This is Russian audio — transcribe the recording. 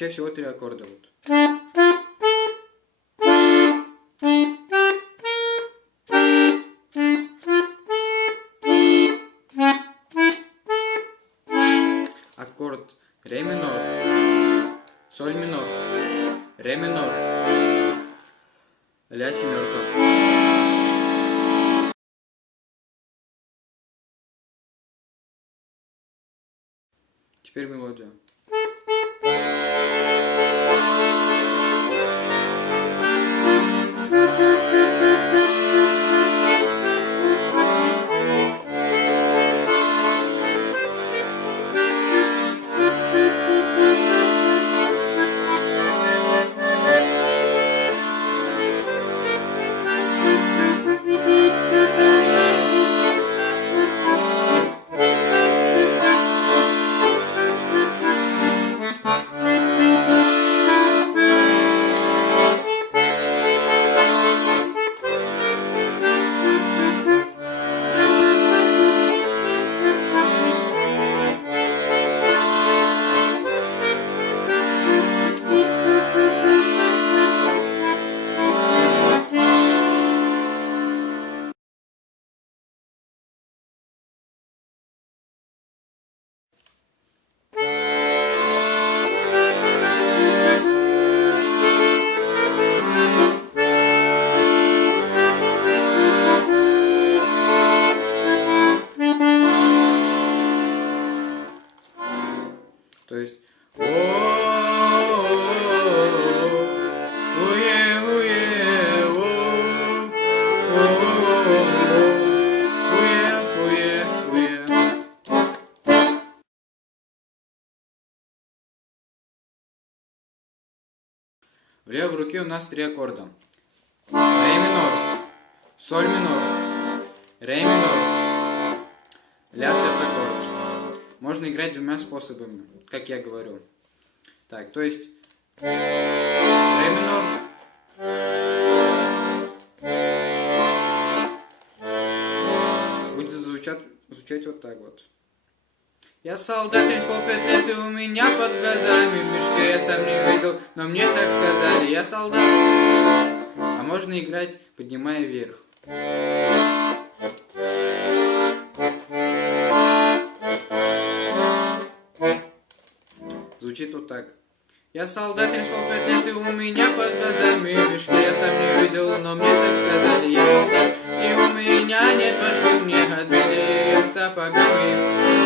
Вообще всего 3 аккорда. Вот. Аккорд ре минор, соль минор, ре минор, ля семерка. Теперь мелодия. То есть в левой руке у нас 3 аккорда. Ре минор, соль минор, ре минор, ля септаккорд. Можно играть двумя способами, как я говорю. Так, то есть ре минор, будет звучать вот так вот. Я солдат, 35 лет, и у меня под глазами в мешке я сам не видел, но мне так сказали, я солдат. А можно играть, поднимая вверх. Звучит вот так. Я солдат, 35 лет, и у меня под глазами в мешке я сам не видел, но мне так сказали, я солдат. И у меня нет башки, мне отбили сапогами.